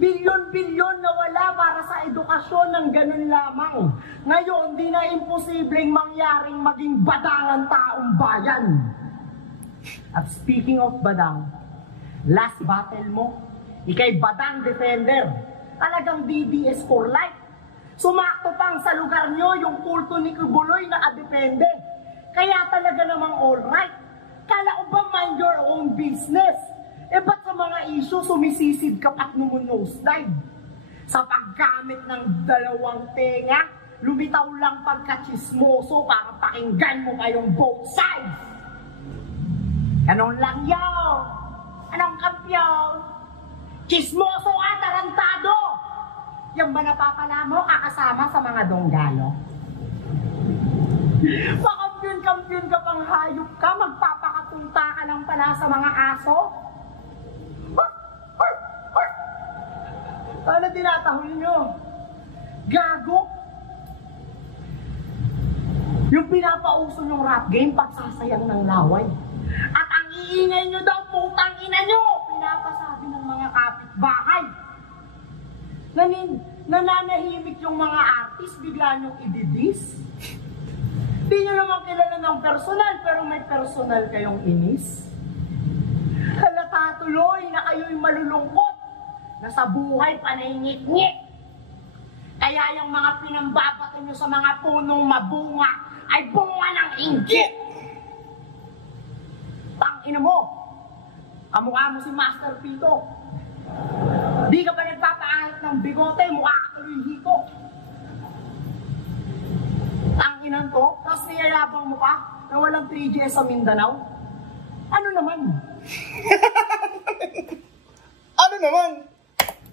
Bilyon-bilyon na wala para sa edukasyon ng ganun lamang. Ngayon, di na imposibleng mangyaring maging badang ang taong bayan. At speaking of badang, last battle mo, ikay badang defender. Talagang DDS for life. Sumakto pang sa lugar nyo yung kulto ni Kubuloy na adepende. Kaya talaga namang alright. Kala ko ba mind your own business? Eh ba't sa mga issue sumisisid ka at numunose-dive? Sa paggamit ng dalawang tenga, lumitaw lang pagkachismoso para pakinggan mo kayong both sides. Ganon lang yaw. Anong kampyon? Chismoso at tarantado! Yan ba napapala mo kakasama sa mga donggalo? Pakampiyon-kampiyon ka pang hayop ka, magpapakatunta ka lang pala sa mga aso? Ano tinatahol nyo? Gago? Yung pinapauso ng rap game, pagsasayang ng laway. At ang iingay nyo daw, putang ina nyo! Pinapasabi ng mga kapitbahay. Nananahimik yung mga artist, bigla nyong ididis. Di nyo naman kilala ng personal, pero may personal kayong inis. Halata tuloy na kayo'y malulungkot, na sa buhay panahingit-ngit. Kaya yung mga pinambabato nyo sa mga punong mabunga, ay bunga ng inggit. Tangina mo, kamukha mo si Master Pito. Di ka pa nagpapaahit ng bigote, mukha ka tuloy hiko. Tanginan to, tapos niyayabang mo pa na walang 3GS sa Mindanao. Ano naman? Ano naman?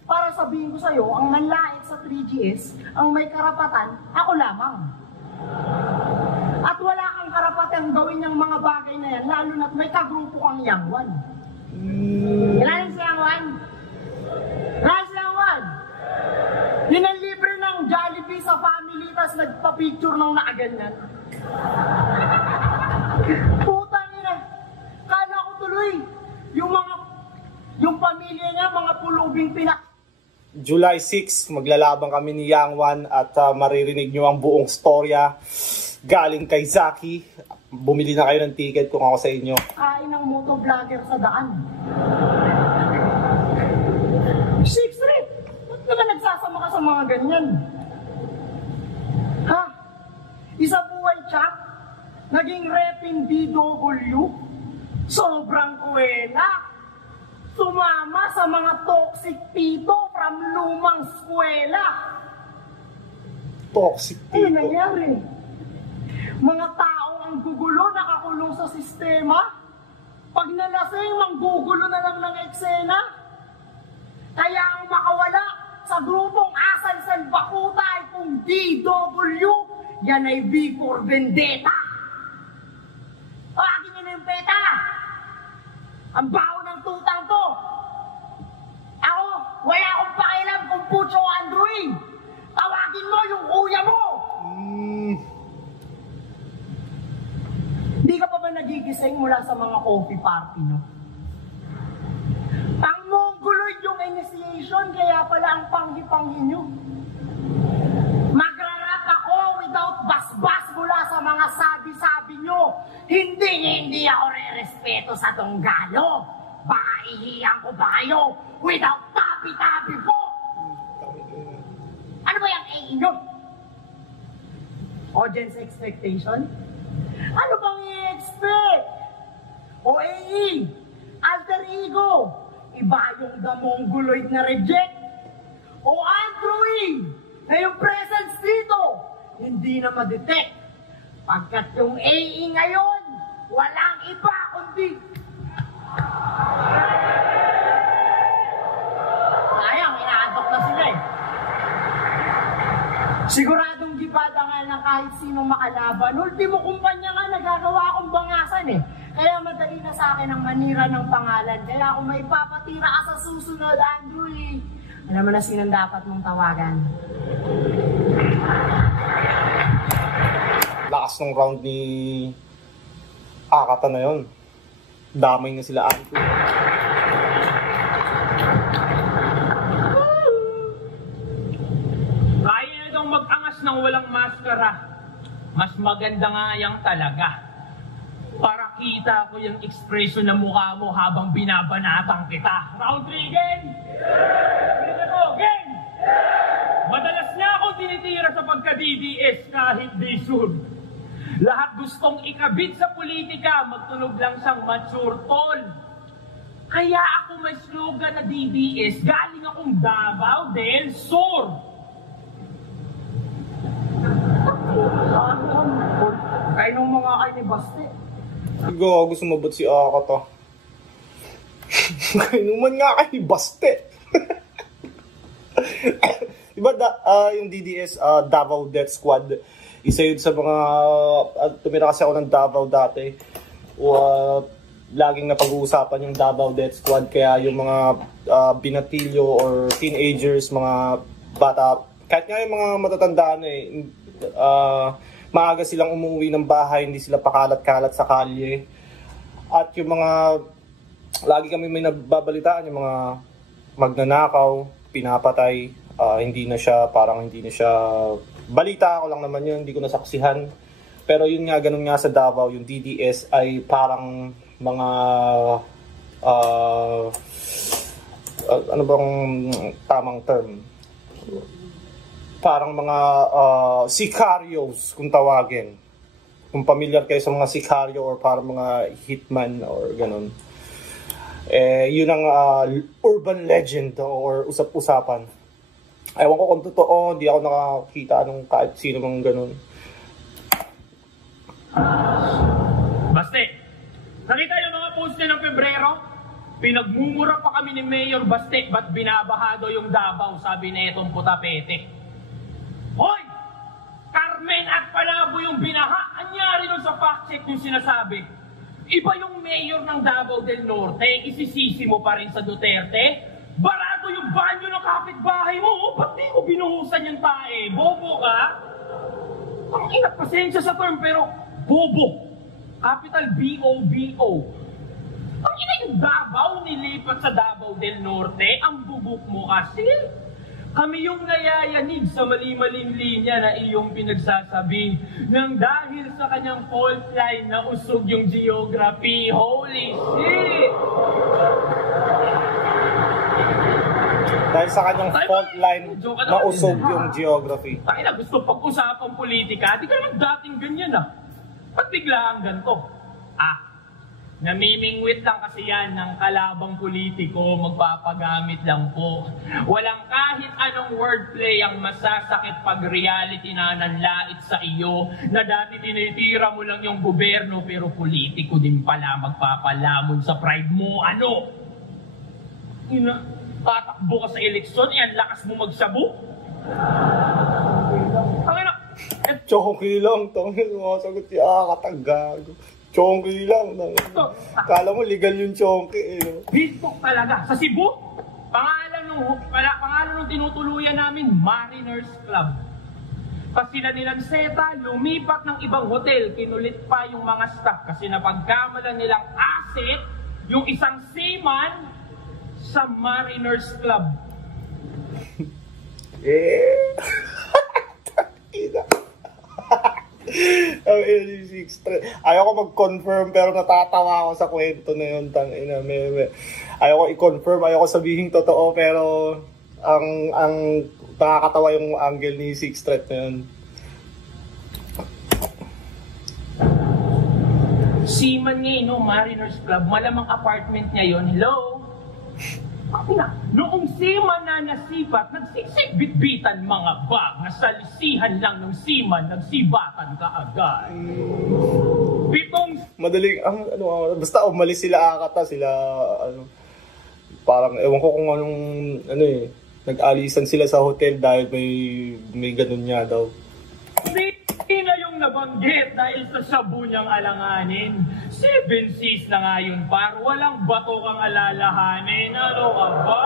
Para sabihin ko sa'yo, ang nanlait sa 3GS, ang may karapatan, ako lamang. At wala kang karapatang gawin yung mga bagay na yan, lalo na't may kagrupo kang Yangwan. Kailan si Yangwan? Kailan si Yangwan? Yun ang libre ng Jollibee sa family, tas nagpa-picture ng nakaganyan. Putang ina. Kala ko tuloy, yung pamilya niya, mga pulubing pinak. July 6, maglalaban kami ni Yangwan at maririnig nyo ang buong storya galing kay Zaki. Bumili na kayo ng ticket kung ako sa inyo. Kain ng motovlogger sa daan. 6 rin! Ba't naman nagsasama ka sa mga ganyan? Ha? Isa buhay champ? Naging reping DW? Sobrang kuwela! Sumama sa mga toxic tito from lumang eskwela. Toxic Ano tito. nangyari? Mga taong ang gugulo nakakulong sa sistema? Pag nalasing, manggugulo na lang ng eksena? Kaya ang makawala sa grupong Asal San Bakuta ay kung DW, yan ay V for Vendetta. O, akin yun yung peta! Ang baho ng tutang to! Ako, wala akong pakialam kung Pucho Android! Tawagin mo yung kuya mo! Hindi ka pa ba nagigising mula sa mga coffee party, no? Ang mongoloid yung initiation, kaya pala ang panghi-panghi nyo. Magrarap ako without basbas mula sa mga sabi-sabi nyo. Hindi ako re-respeto sa tunggalo. Baka ihiyang ko ba kayo without tabi-tabi po? Ano ba yung AI nyo? Audience expectation? Ano bang i-expect? O AI, alter ego, iba yung the mongoloid na reject? O android, na yung presence dito, hindi na ma-detect. Pagkat yung AI ngayon, walang iba kundi sayang, inaantok na sila eh. Siguradong gipadangal ng kahit sinong makalaban. Ultimo kumpanya nga, nagagawa akong bangasan eh. Kaya madali na sa akin ang manira ng pangalan. Kaya kung may papatira ka sa susunod, Andrew, alam mo na sinong dapat mong tawagan. Lakas ng round ni Akata na yun. Damay na sila Anko. Kaya itong mag-angas ng walang maskara. Mas maganda nga yang talaga. Para kita ko yung expression ng mukha mo habang binabanatang kita. Round 3 again! Kita ko, again! Madalas niya ako tinitira sa pagka-DDS kahit di sure. Lahat gustong ikabit sa politika, magtunog lang siyang mature tol. Kaya ako may slogan na DDS, galing akong Davao del Sur. Kaya nung mga kayo ni Baste. Gusto mabot si Akata. Kainuman nga kay Baste. Diba yung DDS, Davao Death Squad, isa yun sa mga, tumira kasi ako ng Davao dati. Laging napag-uusapan yung Davao Death Squad, kaya yung mga binatilyo or teenagers, mga bata, kahit nga yung mga matatandaan maaga silang umuwi ng bahay, hindi sila pakalat-kalat sa kalye. At yung mga, lagi kami may nagbabalitaan, yung mga magnanakaw, pinapatay, hindi na siya balita ko lang naman yun, hindi ko nasaksihan. Pero yun nga, ganun nga sa Davao, yung DDS ay parang mga ano bang tamang term? Parang mga sicarios kung tawagin. Kung familiar kayo sa mga sicario or parang mga hitman or ganun. Yun ang urban legend or usap-usapan. Ewan ko kung totoo, hindi ako nakakita ng kahit sino mang ganun. Baste, nakita yung mga post niya ng Pebrero? Pinagmumura pa kami ni Mayor Baste, ba't binabahado yung Davao, sabi na itong putapete. Hoy! Carmen at Panabo yung binaha. Anyari nun sa fact check yung sinasabi. Iba yung mayor ng Davao del Norte, isisisi mo pa rin sa Duterte. Barado yung banyo ng kapitbahay mo, ba't di mo binuhusan yung tae? Bobo ka? Ang ina, pasensya sa term, pero bobo. Capital B-O-B-O. Ang ina yung Davao, nilipat sa Davao del Norte, ang bubuk mo kasi. Kami yung nayayanig sa mali-maling linya na iyong pinagsasabi nang dahil sa kanyang fault line na usog yung geography. Holy shit! Dahil sa kanyang fault line na usog yung geography. Ay na, gusto pag-usapang politika, di ka naman dating ganyan ah. Ba't bigla ang ganito? Namimingwit lang kasi yan ng kalabang politiko, magpapagamit lang po. Walang kahit anong wordplay ang masasakit pag reality na nanlait sa iyo na dati tinitira mo lang yung gobyerno pero politiko din pala magpapalamon sa pride mo. Ano? Ina, tatakbo ka sa eleksyon, yan lakas mo magsabu? Ang ina, Chonky lang, sumasagot si Akatagago. Chonky lang. Kala mo legal yung chonky eh. Facebook talaga. Sa Cebu, pangalan nung tinutuluyan namin, Mariners Club. Pag sila nilang Seta, lumipat ng ibang hotel, kinulit pa yung mga staff kasi napagkamalan nilang asset yung isang seaman sa Mariners Club. Ang LG6 ayaw ko mag-confirm pero natatawa ako sa kwento na yun. Tangina, ayaw ko i-confirm, ayaw ko sabihin totoo pero ang nakakatawa yung angle ni 6 Threat na yun. Seaman niya no, Mariners Club, malamang apartment niya yun. Hello? Noong seaman na nasipat, nagsiksik-bitbitan mga bag, nasalisihan lang ng seaman, nagsibatan ka agad. Madaling, basta umalis sila Akata, sila, parang, ewan ko kung anong, nag-alisan sila sa hotel dahil may ganun niya daw. Hindi na yung nabanggit dahil sa shabu niyang alanganin. 7 Seas na nga yun, par. Walang bato kang alalahanin. Ano ka ba?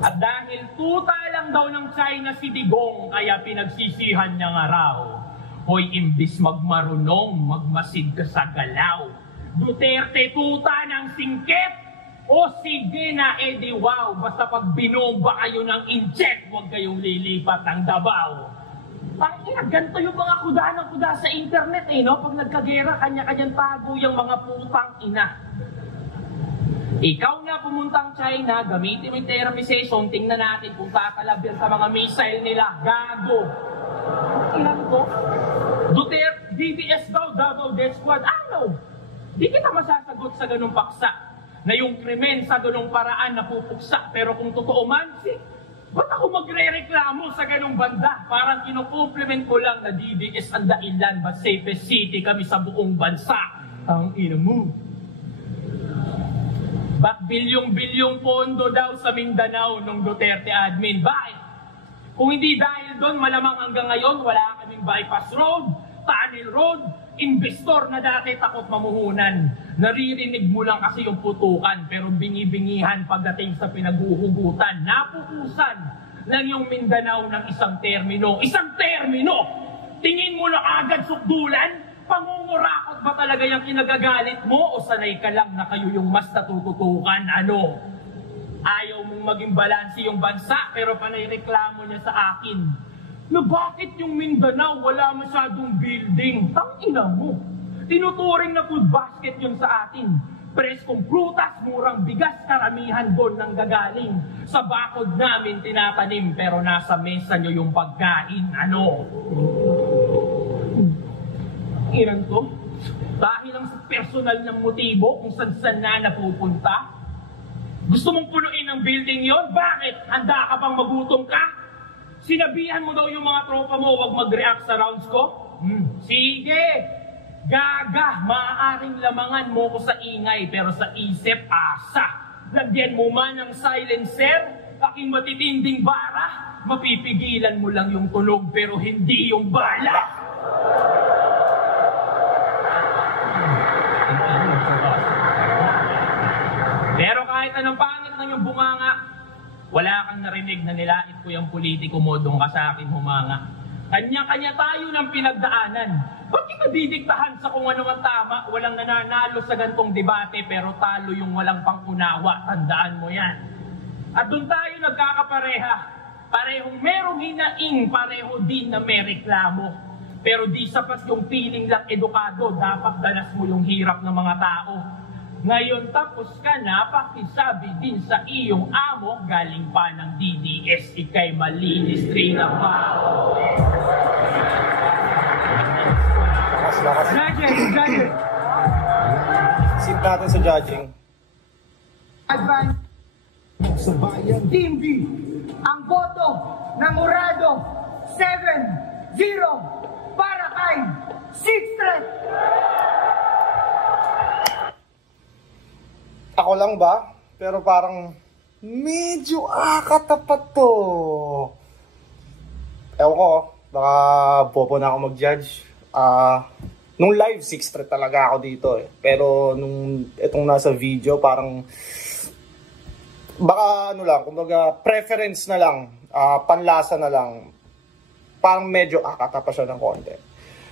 At dahil tuta lang daw ng China si Digong, kaya pinagsisihan niya nga raw. Hoy, imbis magmarunong, magmasid ka sa galaw. Duterte tuta ng singkit. O sige na, edi wow, basta pag binomba kayo ng inject, huwag kayong lilipat ng Davao. Ganito yung mga kuda ng kuda sa internet no? Pag nagkagera, kanya-kanyang tago yung mga putang ina. Ikaw na pumuntang China, gamitin mo yung therapy session, tingnan natin kung tatalab yan sa mga missile nila. Gago. Ilan ko? Duterte, DDS daw, Davao Death Squad. Ano? Di kita masasagot sa ganung paksa na yung krimen sa ganung paraan napupuksa. Pero kung totoo man, ba't ako magre-reklamo sa ganung banda? Parang kinukompliment ko lang na DDS ang dailan, but safest city kami sa buong bansa. Ang ina mo. Ba't bilyong-bilyong pondo daw sa Mindanao nung Duterte admin? Bakit? Kung hindi dahil doon, malamang hanggang ngayon wala kaming bypass road, tunnel road, investor na dati takot mamuhunan. Naririnig mo lang kasi yung putukan, pero bingi-bingihan pagdating sa pinaguhugutan. Napupusan ng yung Mindanao ng isang termino. Isang termino! Tingin mo na agad sukdulan? Pangungurakot ba talaga yung kinagagalit mo? O sanay ka lang na kayo yung mas natututukan? Ano? Ayaw mong maging balansi yung bansa, pero panay-reklamo niya sa akin na bakit yung Mindanao wala masyadong building? Tangina mo. Tinuturing na food basket yun sa atin. Preskong prutas, murang bigas, karamihan doon nang gagaling. Sa bakod namin tinatanim, pero nasa mesa nyo yung pagkain. Ano? Iran ko? Dahil lang sa personal ng motibo kung saan na napupunta? Gusto mong punuin ang building yon? Bakit? Handa ka bang magutom ka? Sinabihan mo daw yung mga tropa mo, wag mag-react sa rounds ko? Sige! Gaga! Maaaring lamangan mo ko sa ingay, pero sa isip, asa! Lagyan mo man ng silencer, aking matitinding bara. Mapipigilan mo lang yung tunog pero hindi yung bala. Pero kahit anong pangit ng yung bunganga, wala kang narinig na nilait ko yung politiko mo doon ka sa akin humanga. Kanya-kanya tayo ng pinagdaanan. Ba't kita didiktahan sa kung ano ang tama? Walang nananalo sa gantong debate pero talo yung walang pangunawa. Tandaan mo yan. At doon tayo nagkakapareha. Parehong merong hinaing, pareho din na may reklamo. Pero di sapat yung feeling lang edukado. Dapat danas mo yung hirap ng mga tao. Ngayon tapos ka na, pakisabi din sa iyong amo, galing pa ng DDS, ikay malinis rin ang bao. Lakas. Judging. Sip natin sa judging. Advance. Team B, ang boto ng Urado, 7-0 para kay Sixth. Ako lang ba? Pero parang medyo katapat to. Ewan ko, baka bobo na ako mag-judge. Nung live, 6-3 talaga ako dito eh. Pero nung itong nasa video, parang baka ano lang, kumbaga preference na lang, panlasa na lang. Parang medyo akata siya ng konti.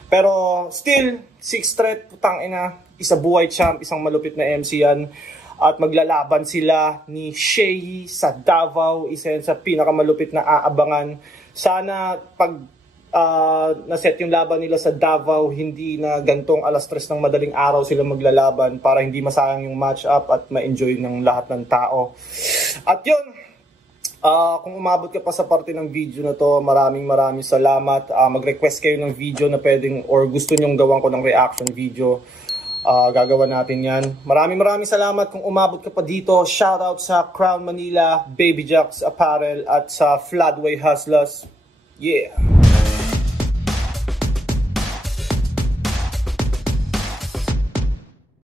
Pero still, 6-3, putang ina, isa buhay champ, isang malupit na MC yan. At maglalaban sila ni Shay sa Davao, isa yan sa pinakamalupit na aabangan. Sana pag naset yung laban nila sa Davao, hindi na gantong 3:00 ng madaling araw sila maglalaban para hindi masayang yung match-up at ma-enjoy ng lahat ng tao. At yun, kung umabot ka pa sa parte ng video na to, maraming salamat. Mag-request kayo ng video na pwedeng or gusto nyong gawan ko ng reaction video. Gagawa natin yan. Maraming salamat kung umabot ka pa dito. Shoutout sa Crown Manila, Baby Jacks Apparel at sa Floodway Hustlers. Yeah!